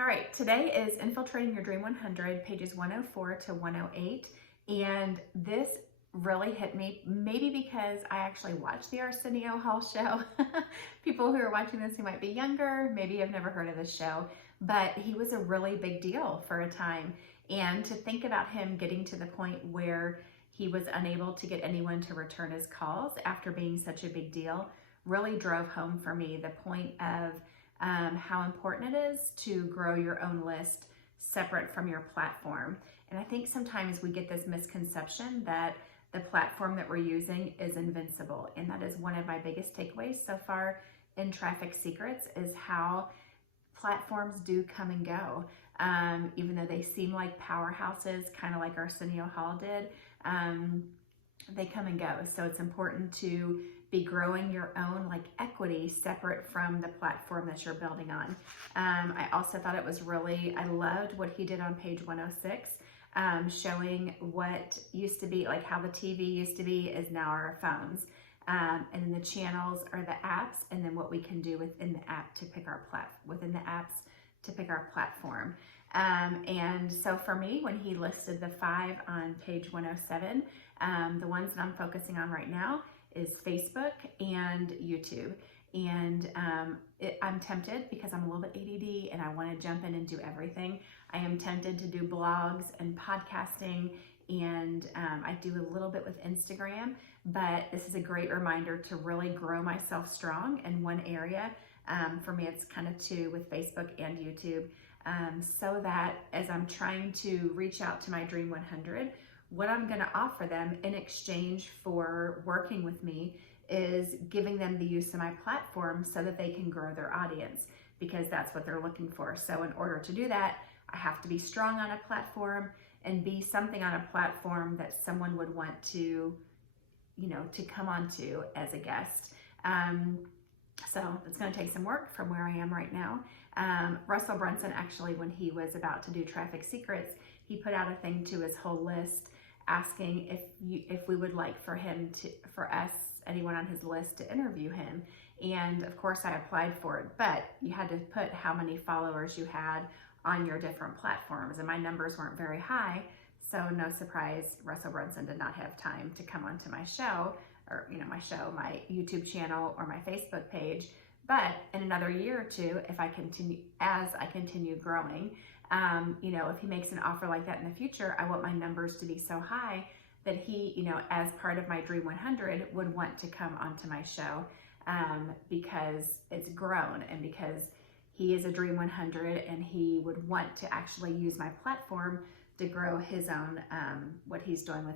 All right, today is Infiltrating Your Dream 100, pages 104 to 108. And this really hit me, maybe because I actually watched the Arsenio Hall show. People who are watching this who might be younger, maybe have never heard of this show, but he was a really big deal for a time. And to think about him getting to the point where he was unable to get anyone to return his calls after being such a big deal really drove home for me the point of how important it is to grow your own list separate from your platform. And I think sometimes we get this misconception that the platform that we're using is invincible. And that is one of my biggest takeaways so far in Traffic Secrets, is how platforms do come and go. Even though they seem like powerhouses, kind of like Arsenio Hall did, they come and go. So it's important to be growing your own equity separate from the platform that you're building on. I also thought it was I loved what he did on page 106, showing what used to be, like how the TV used to be is now our phones. And the channels are the apps, and then what we can do within the app to pick our platform. And so for me, when he listed the 5 on page 107, the ones that I'm focusing on right now is Facebook and YouTube. And I'm tempted, because I'm a little bit ADD and I want to jump in and do everything. I am tempted to do blogs and podcasting, and I do a little bit with Instagram, but this is a great reminder to really grow myself strong in one area. For me, it's kind of 2 with Facebook and YouTube, so that as I'm trying to reach out to my Dream 100, what I'm going to offer them in exchange for working with me is giving them the use of my platform so that they can grow their audience, because that's what they're looking for. So in order to do that, I have to be strong on a platform and be something on a platform that someone would want to, to come onto as a guest. So it's going to take some work from where I am right now. Russell Brunson, actually, when he was about to do Traffic Secrets, he put out a thing to his whole list asking if we would like for us, anyone on his list, to interview him. And of course I applied for it, but you had to put how many followers you had on your different platforms, and my numbers weren't very high. So no surprise, Russell Brunson did not have time to come onto my show, or my YouTube channel or my Facebook page. But in another year or 2, as I continue growing, if he makes an offer like that in the future, I want my numbers to be so high that he, as part of my Dream 100, would want to come onto my show, because it's grown, and because he is a Dream 100, and he would want to actually use my platform to grow his own, what he's doing with